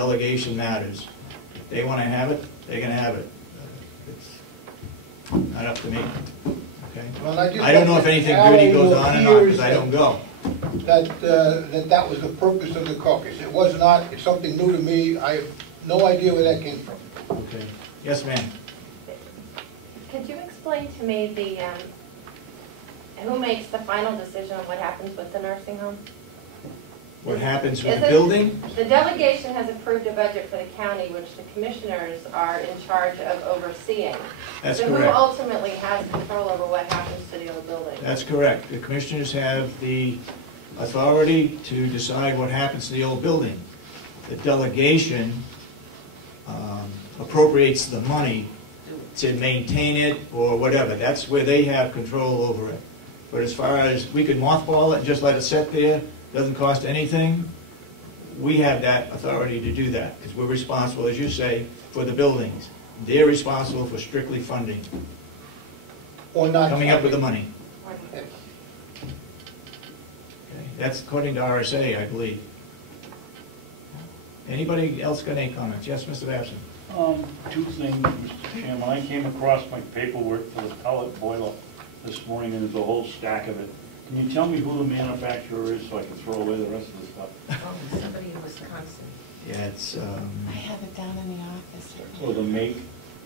delegation matters. If they want to have it, they're going to have it. It's not up to me. Okay. Well, I don't know if anything dirty goes on or not because I don't go. That was the purpose of the caucus. It was not. It's something new to me. I have no idea where that came from. Okay. Yes, ma'am. Could you explain to me who makes the final decision on what happens with the nursing home? What happens with the building? The delegation has approved a budget for the county, which the commissioners are in charge of overseeing. That's so correct. Who ultimately has control over what happens to the old building? That's correct. The commissioners have the authority to decide what happens to the old building. The delegation appropriates the money to maintain it or whatever. That's where they have control over it. But as far as we could mothball it and just let it sit there, doesn't cost anything, we have that authority to do that because we're responsible, as you say, for the buildings. They're responsible for strictly funding. Or not coming up with the money. Yes. Okay. That's according to RSA, I believe. Anybody else got any comments? Yes, Mr. Babson. Two things, Mr. Chairman. I came across my paperwork for the pellet boiler this morning, and there's a whole stack of it. Can you tell me who the manufacturer is so I can throw away the rest of the stuff? Oh, somebody in Wisconsin. Yeah, it's. I have it down in the office. Or the make?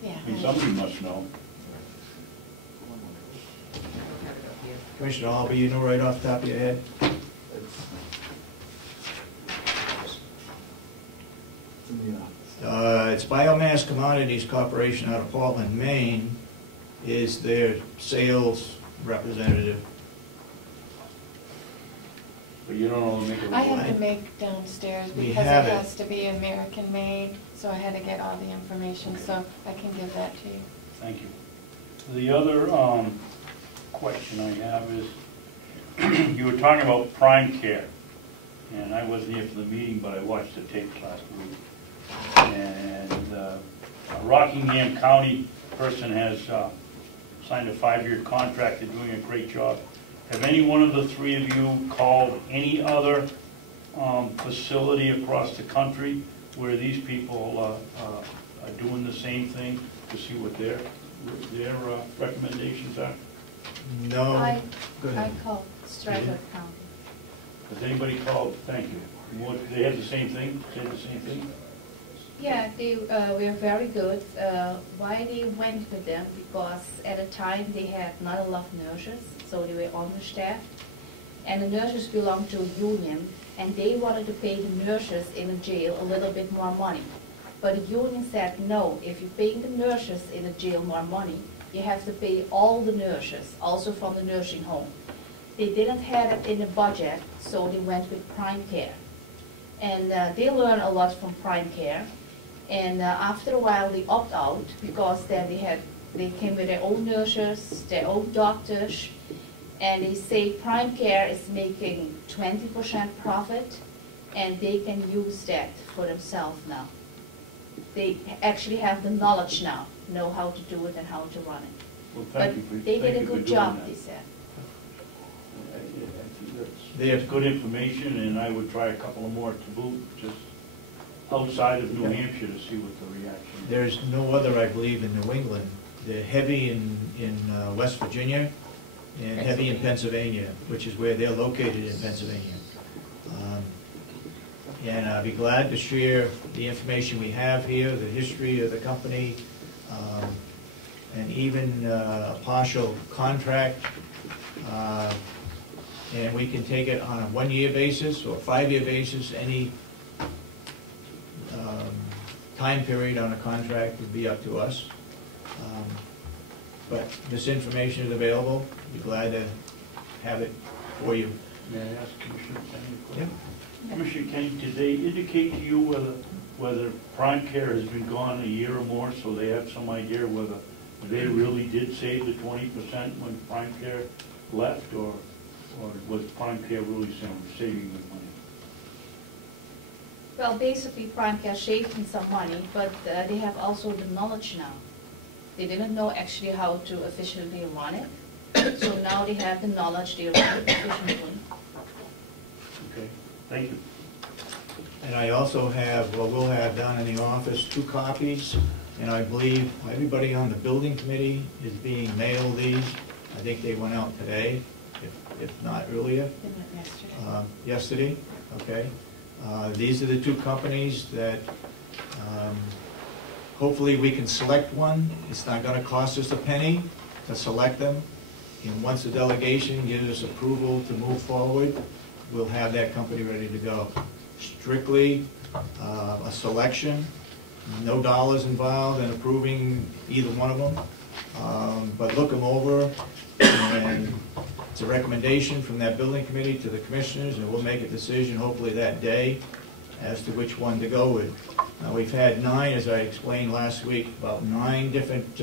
Yeah. I mean, somebody must know. Commissioner Albee, you know right off the top of your head? It's Biomass Commodities Corporation out of Portland, Maine, is their sales representative. But you don't know the maker. I have the make downstairs because it has to be American made, so I had to get all the information, so I can give that to you. Thank you. The other question I have is, you were talking about prime care, and I wasn't here for the meeting, but I watched the tapes last week. And a Rockingham County person has signed a 5-year contract. They're doing a great job. Have any one of the three of you called any other facility across the country where these people are doing the same thing to see what their recommendations are? No. I called Stratford County. Has anybody called? Thank you. What, they have the same thing? Say the same thing? Yeah, they were very good. Why they went with them? Because at the time they had not enough nurses, so they were understaffed. And the nurses belonged to a union, and they wanted to pay the nurses in the jail a little bit more money. But the union said, no, if you pay the nurses in the jail more money, you have to pay all the nurses, also from the nursing home. They didn't have it in the budget, so they went with prime care. And they learned a lot from prime care. And after a while they opt out because then they came with their own nurses, their own doctors, and they say prime care is making 20% profit and they can use that for themselves now. They actually have the knowledge now, know how to do it and how to run it. Well, but they did a good job, they said. That's good information, and I would try a couple of more to boot, just outside of New Hampshire to see what the reaction is. There's no other, I believe, in New England. They're heavy in West Virginia and heavy in Pennsylvania, which is where they're located in Pennsylvania. And I'd be glad to share the information we have here, the history of the company, and even a partial contract. And we can take it on a 1-year basis or a 5-year basis. Any time period on a contract would be up to us. But this information is available. We'd be glad to have it for you. May I ask Commissioner Kenny a question? Yeah. Commissioner Kenny, did they indicate to you whether prime care has been gone a year or more, so they have some idea whether they really did save the 20% when prime care left, or was prime care really saving the money? Well, basically prime care saved them some money, but they have also the knowledge now. They didn't know actually how to efficiently run it, so now they have the knowledge, they run it efficiently. Okay, thank you. And I also have, well, we'll have down in the office 2 copies, and I believe everybody on the building committee is being mailed these. I think they went out today, if not earlier. They went yesterday. Yesterday, okay. These are the 2 companies that hopefully we can select one. It's not going to cost us a penny to select them. And once the delegation gives us approval to move forward, we'll have that company ready to go. Strictly a selection, no dollars involved in approving either one of them. But look them over, and it's a recommendation from that building committee to the commissioners, and we'll make a decision hopefully that day as to which one to go with. Now, we've had 9, as I explained last week, about 9 different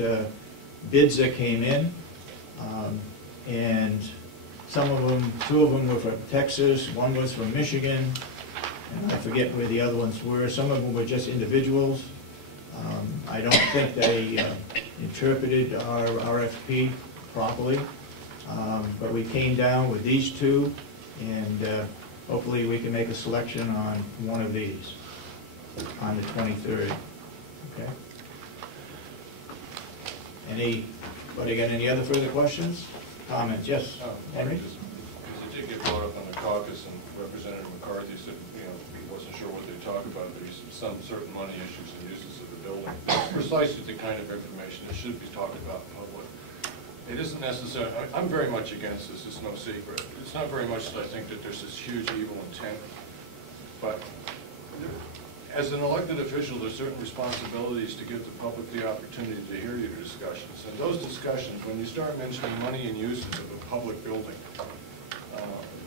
bids that came in. And some of them, 2 of them were from Texas, 1 was from Michigan, and I forget where the other ones were. Some of them were just individuals. I don't think they interpreted our RFP properly, but we came down with these 2, and hopefully we can make a selection on one of these on the 23rd. Okay. Anybody got any other further questions? Comments? Yes, Henry? Because it did get brought up on the caucus, and Representative McCarthy said, you know, he wasn't sure what they talked about. There's some certain money issues and uses of the building. Precisely the kind of information that should be talked about in public. It isn't necessary. I'm very much against this. It's no secret. It's not very much that I think that there's this huge evil intent, but as an elected official, there's certain responsibilities to give the public the opportunity to hear your discussions. And those discussions, when you start mentioning money and uses of a public building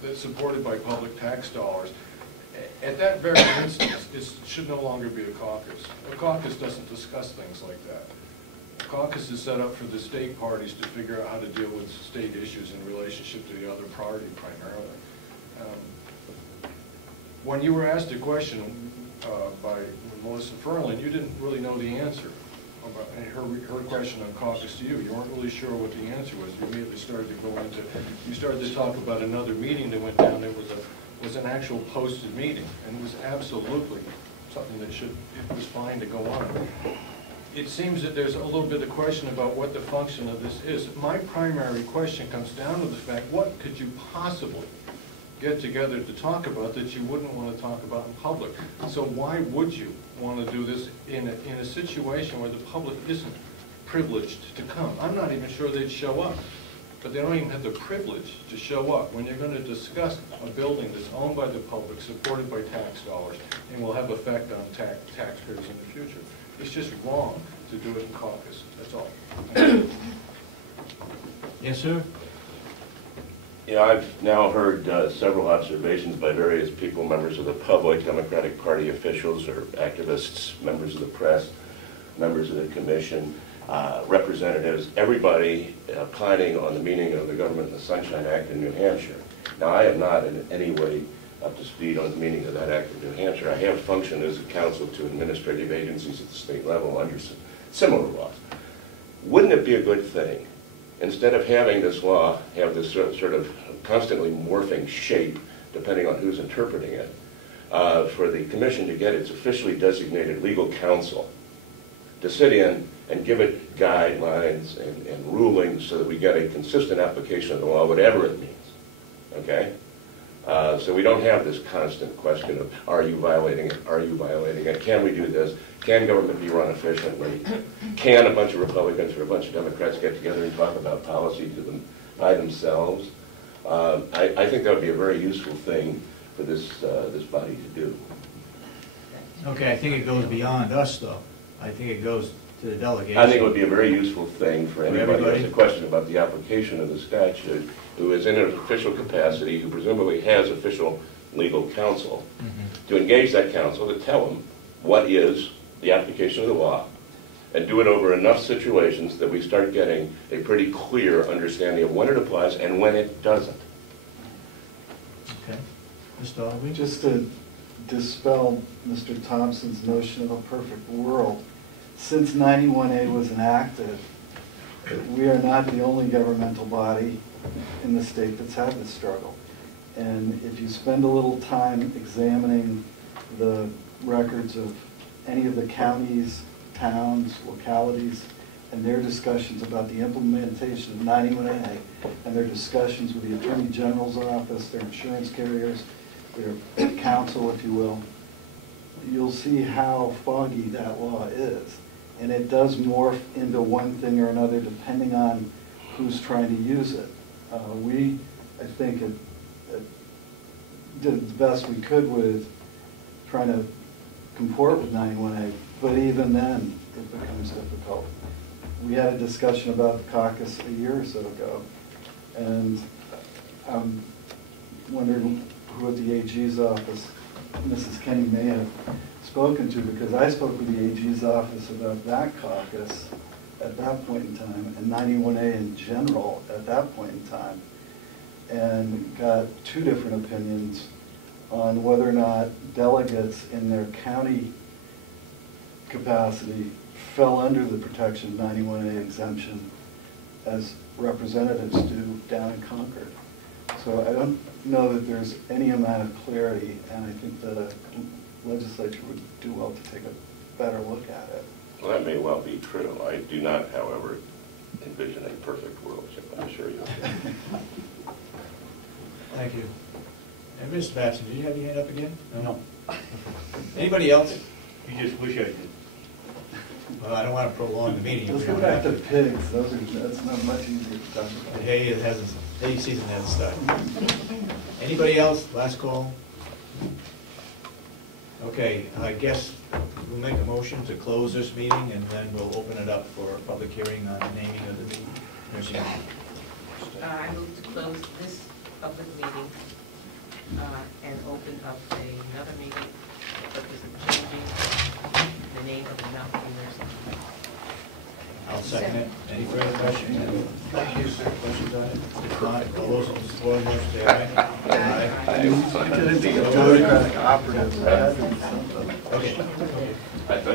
that's supported by public tax dollars, at that very instance, it should no longer be a caucus. A caucus doesn't discuss things like that. A caucus is set up for the state parties to figure out how to deal with state issues in relationship to the other party primarily. When you were asked a question by Melissa Ferland, you didn't really know the answer about her question on caucus to you. You weren't really sure what the answer was. You immediately started to go into, you started to talk about another meeting that went down. It was an actual posted meeting, and it was absolutely something that it was fine to go on. It seems that there's a little bit of question about what the function of this is. My primary question comes down to the fact, what could you possibly get together to talk about that you wouldn't want to talk about in public? So why would you want to do this in a situation where the public isn't privileged to come? I'm not even sure they'd show up, but they don't even have the privilege to show up when you're going to discuss a building that's owned by the public, supported by tax dollars, and will have effect on taxpayers in the future. It's just wrong to do it in caucus. That's all. Yes, sir? Yeah, I've now heard several observations by various people, members of the public, Democratic Party officials or activists, members of the press, members of the commission, representatives, everybody opining on the meaning of the Government and the Sunshine Act in New Hampshire. Now, I am not in any way up to speed on the meaning of that act in New Hampshire. I have functioned as a counsel to administrative agencies at the state level under similar laws. Wouldn't it be a good thing, instead of having this law have this sort of constantly morphing shape, depending on who's interpreting it, for the commission to get its officially designated legal counsel to sit in and give it guidelines and rulings so that we get a consistent application of the law, whatever it means, okay? So we don't have this constant question of, are you violating it? Are you violating it? Can we do this? Can government be run efficiently? Can a bunch of Republicans or a bunch of Democrats get together and talk about policy to them by themselves? I think that would be a very useful thing for this body to do. Okay, I think it goes beyond us, though. I think it goes to the delegation. I think it would be a very useful thing for anybody who has a question about the application of the statute, who is in an official capacity, who presumably has official legal counsel, to engage that counsel to tell them what is the application of the law, and do it over enough situations that we start getting a pretty clear understanding of when it applies and when it doesn't. Okay. Mr. Albee? Just to dispel Mr. Thompson's notion of a perfect world, since 91A was enacted, we are not the only governmental body in the state that's had this struggle. And if you spend a little time examining the records of any of the counties, towns, localities, and their discussions about the implementation of 91A, and their discussions with the Attorney General's office, their insurance carriers, their counsel, if you will, you'll see how foggy that law is. And it does morph into one thing or another depending on who's trying to use it. We, I think, did the best we could with trying to comport with 91A, but even then, it becomes difficult. We had a discussion about the caucus a year or so ago, and I'm wondering who at the AG's office Mrs. Kenny may have spoken to, because I spoke with the AG's office about that caucus at that point in time, and 91A in general at that point in time, and got two different opinions on whether or not delegates in their county capacity fell under the protection of 91A exemption as representatives do down in Concord. So I don't know that there's any amount of clarity, and I think the legislature would do well to take a better look at it. Well, that may well be true. I do not, however, envision a perfect world, I can assure you. Thank you. And Mr. Batson, did you have your hand up again? No. Anybody else? You just wish I did. Well, I don't want to prolong the meeting. Let's go back to pigs. That's not much easier to talk The about. hay season hasn't started. Anybody else? Last call? Okay, I guess we'll make a motion to close this meeting, and then we'll open it up for a public hearing on the naming of the meeting. Commissioner. I move to close this public meeting and open up another meeting for the purpose of changing the name of the Mountain View Nursing Home. I'll second it. Any further questions? Thank you, sir. Questions on it? If not, all those in support of the motion say aye. Aye. Democratic operatives. Okay. I thought